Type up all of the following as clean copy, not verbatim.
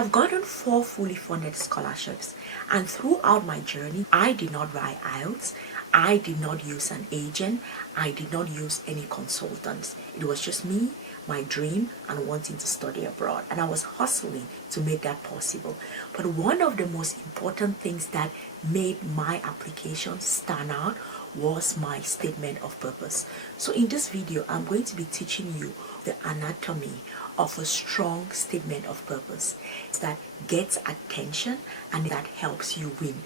have gotten 4 fully funded scholarships, and throughout my journey, I did not write IELTS. I did not use an agent. I did not use any consultants. It was just me, my dream, and wanting to study abroad. And I was hustling to make that possible. But one of the most important things that made my application stand out was my statement of purpose. So in this video, I'm going to be teaching you the anatomy of a strong statement of purpose that gets attention and that helps you win.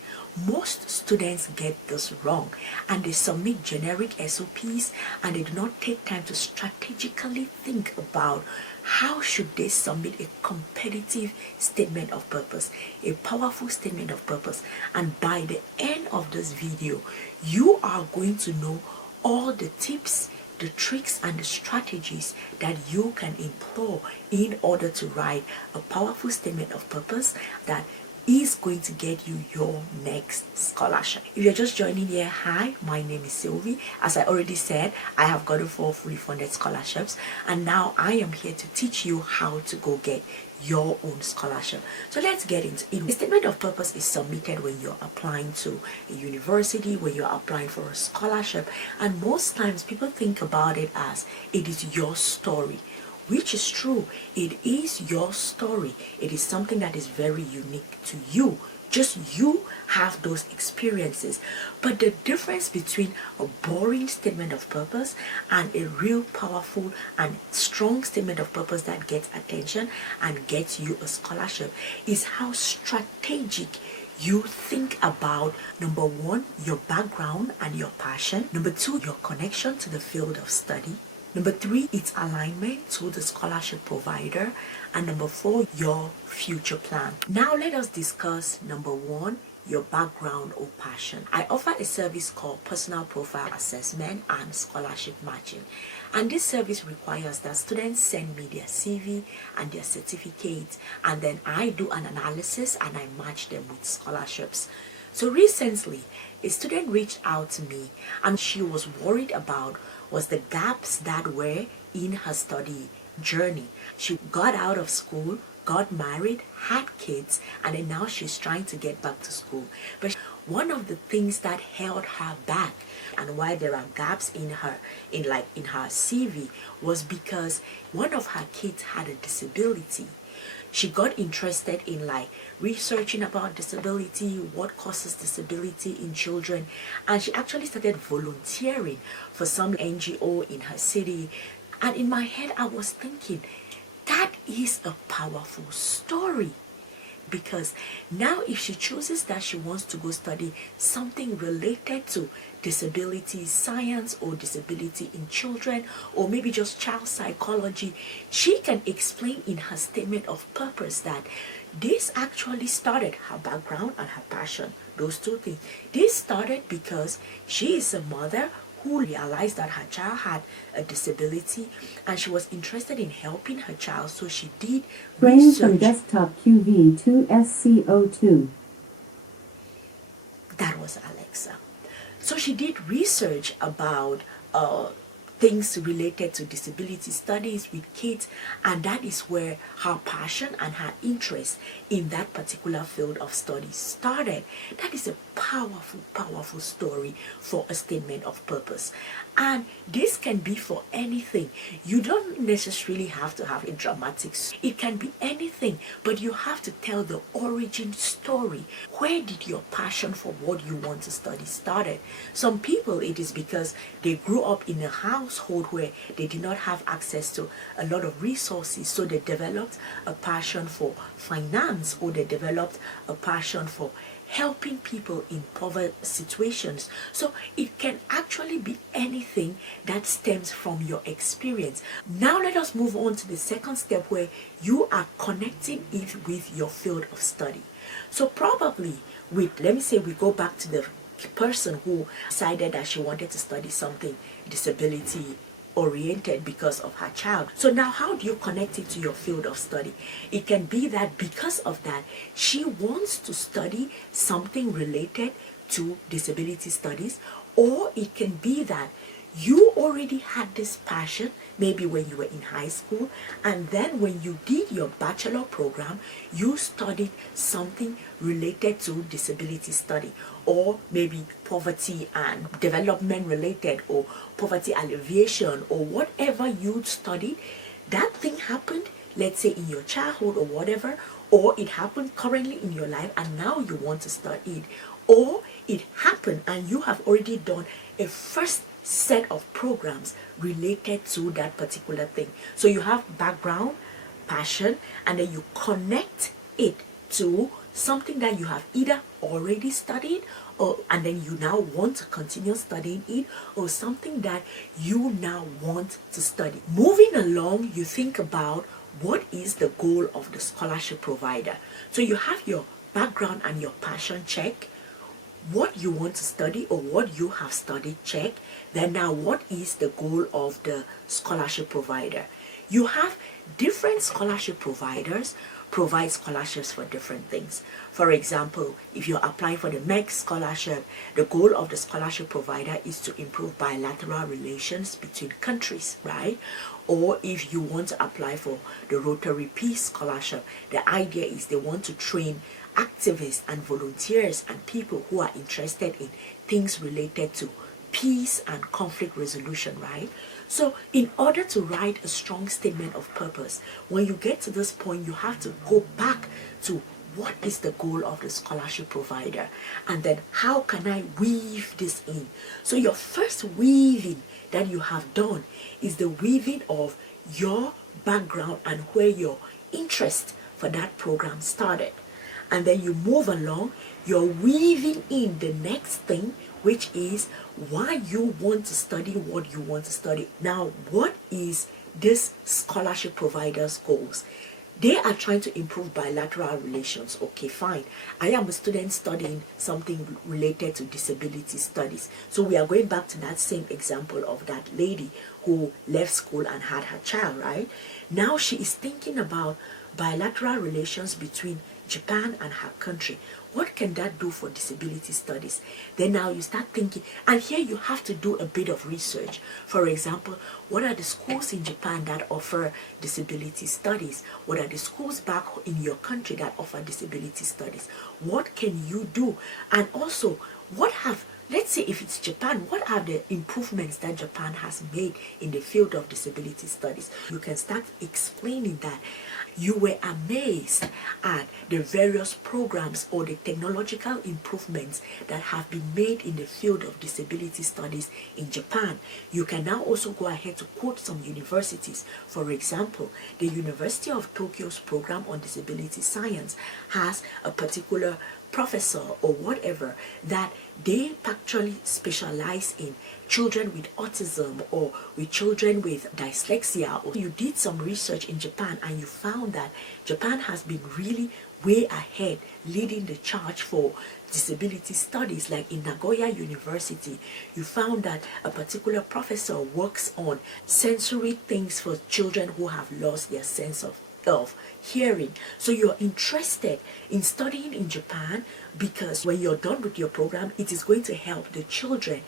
Most students get this wrong, and they submit generic SOPs and they do not take time to strategically think about how should they submit a competitive statement of purpose, a powerful statement of purpose. And by the end of this video, you are going to know all the tips, the tricks, and the strategies that you can employ in order to write a powerful statement of purpose that is going to get you your next scholarship. If you're just joining here, hi, my name is Sylvie. As I already said, I have gotten 4 fully funded scholarships, and now I am here to teach you how to go get your own scholarship. So let's get into it. The statement of purpose is submitted when you're applying to a university, when you're applying for a scholarship, and most times people think about it as it is your story, which is true. It is your story. It is something that is very unique to you. Just you have those experiences. But the difference between a boring statement of purpose and a real powerful and strong statement of purpose that gets attention and gets you a scholarship is how strategic you think about, number 1, your background and your passion. Number 2, your connection to the field of study. Number 3, its alignment to the scholarship provider. And number 4, your future plan. Now let us discuss number 1, your background or passion. I offer a service called personal profile assessment and scholarship matching. And this service requires that students send me their CV and their certificates, and then I do an analysis and I match them with scholarships. So recently, a student reached out to me and she was worried about was the gaps that were in her study journey. She got out of school, got married, had kids, and then now she's trying to get back to school. But one of the things that held her back and why there are gaps in her CV was because one of her kids had a disability. She got interested in researching about disability, what causes disability in children, and she actually started volunteering for some NGO in her city. And in my head, I was thinking, that is a powerful story. Because now if she chooses that she wants to go study something related to disability science or disability in children, or maybe just child psychology, she can explain in her statement of purpose that this actually started her background and her passion, those two things. This started because she is a mother who realized that her child had a disability and she was interested in helping her child, so she did research. From desktop QV to SCO2. That was Alexa. So she did research about things related to disability studies with kids, and that is where her passion and her interest in that particular field of study started. That is a powerful, powerful story for a statement of purpose. And this can be for anything. You don't necessarily have to have a dramatic story. It can be anything, but you have to tell the origin story. Where did your passion for what you want to study started? Some people, it is because they grew up in a household where they did not have access to a lot of resources, so they developed a passion for finance, or they developed a passion for helping people in poverty situations. So it can actually be anything that stems from your experience. Now let us move on to the second step, where you are connecting it with your field of study. So probably with, let me say we go back to the person who decided that she wanted to study something disability oriented because of her child. So now how do you connect it to your field of study? It can be that because of that, she wants to study something related to disability studies, or it can be that You already had this passion, maybe when you were in high school, and then when you did your bachelor program, you studied something related to disability study, or maybe poverty and development related, or poverty alleviation, or whatever you studied. That thing happened, let's say in your childhood or whatever, or it happened currently in your life and now you want to study it, or it happened and you have already done a first set of programs related to that particular thing. So you have background, passion, and then you connect it to something that you have either already studied, or and then you now want to continue studying it, or something that you now want to study. Moving along, you think about what is the goal of the scholarship provider. So you have your background and your passion check, what you want to study or what you have studied check. Then now, what is the goal of the scholarship provider? You have different scholarship providers provide scholarships for different things. For example, if you're applying for the MEXT scholarship, the goal of the scholarship provider is to improve bilateral relations between countries, right? Or if you want to apply for the Rotary Peace Scholarship, the idea is they want to train activists and volunteers and people who are interested in things related to peace and conflict resolution, right? So in order to write a strong statement of purpose, when you get to this point, you have to go back to what is the goal of the scholarship provider, and then how can I weave this in? So your first weaving that you have done is the weaving of your background and where your interest for that program started. And then you move along, you're weaving in the next thing, which is why you want to study what you want to study. Now, what is this scholarship provider's goals? They are trying to improve bilateral relations. Okay, fine. I am a student studying something related to disability studies. So we are going back to that same example of that lady who left school and had her child, right? Now she is thinking about bilateral relations between Japan and her country. What can that do for disability studies? Then now you start thinking, and here you have to do a bit of research. For example, what are the schools in Japan that offer disability studies? What are the schools back in your country that offer disability studies? What can you do? And also, let's say if it's Japan, what are the improvements that Japan has made in the field of disability studies? You can start explaining that. You were amazed at the various programs or the technological improvements that have been made in the field of disability studies in Japan. You can now also go ahead to quote some universities. For example, the University of Tokyo's program on disability science has a particular professor or whatever that they actually specialize in children with autism or with children with dyslexia. Or you did some research in Japan and you found that Japan has been really way ahead, leading the charge for disability studies. Like in Nagoya University, you found that a particular professor works on sensory things for children who have lost their sense of hearing. So you're interested in studying in Japan because when you're done with your program, it is going to help the children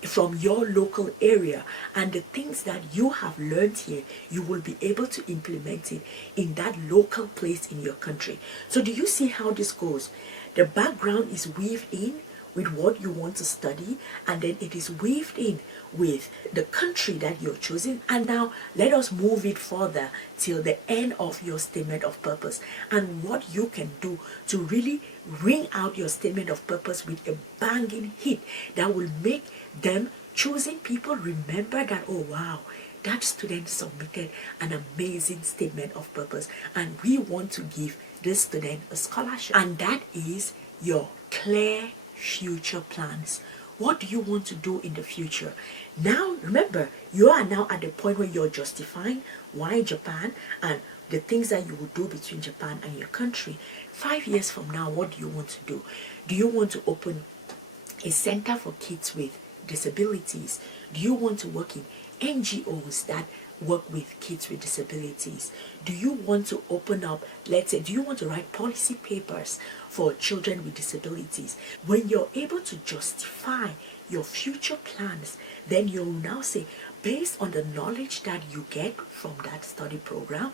from your local area, and the things that you have learned here, you will be able to implement it in that local place in your country. So do you see how this goes? The background is weaved in with what you want to study, and then it is weaved in with the country that you're choosing. And now let us move it further till the end of your statement of purpose, and what you can do to really ring out your statement of purpose with a banging hit that will make them choosing people remember that, oh wow, that student submitted an amazing statement of purpose and we want to give this student a scholarship. And that is your clear future plans. What do you want to do in the future? Now remember, you are now at the point where you're justifying why Japan and the things that you will do between Japan and your country. 5 years from now, what do you want to do? Do you want to open a center for kids with disabilities? Do you want to work in NGOs that work with kids with disabilities? Do you want to open up, let's say, do you want to write policy papers for children with disabilities? When you're able to justify your future plans, then you'll now say, based on the knowledge that you get from that study program,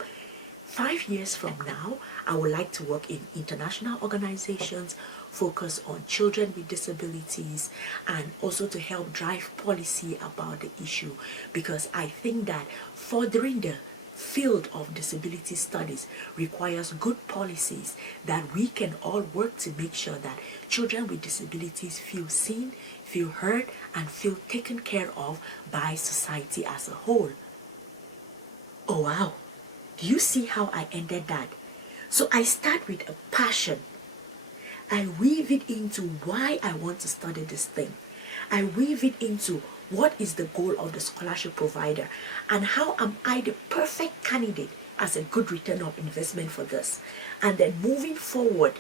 5 years from now, I would like to work in international organizations, focus on children with disabilities, and also to help drive policy about the issue, because I think that furthering the field of disability studies requires good policies that we can all work to make sure that children with disabilities feel seen, feel heard, and feel taken care of by society as a whole. Oh wow, do you see how I ended that? So I start with a passion. I weave it into why I want to study this thing. I weave it into what is the goal of the scholarship provider and how am I the perfect candidate as a good return of investment for this. And then moving forward,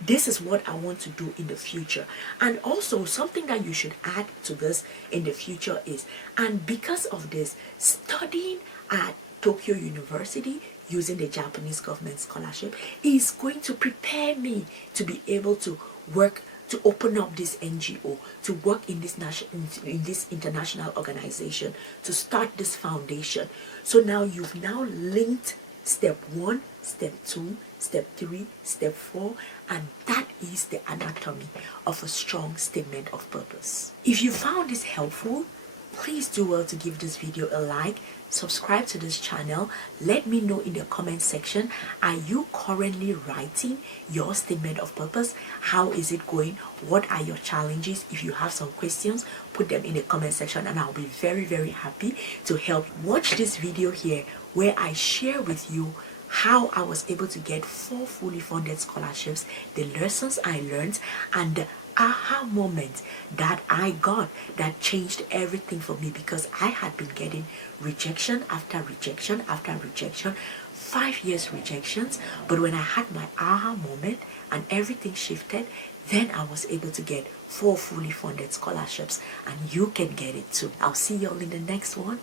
this is what I want to do in the future. And also something that you should add to this in the future is, and because of this, studying at Tokyo University using the Japanese government scholarship is going to prepare me to be able to work, to open up this NGO, to work in this international organization, to start this foundation. So now you've now linked step 1, step 2, step 3, step 4, and that is the anatomy of a strong statement of purpose. If you found this helpful, please do well to give this video a like, subscribe to this channel. Let me know in the comment section, are you currently writing your statement of purpose? How is it going? What are your challenges? If you have some questions, put them in the comment section and I'll be very, very happy to help. Watch this video here where I share with you how I was able to get 4 fully funded scholarships, the lessons I learned, and the aha moment that I got that changed everything for me, because I had been getting rejection after rejection after rejection, 5 years rejections. But when I had my aha moment and everything shifted, then I was able to get 4 fully funded scholarships, and you can get it too. I'll see you all in the next one.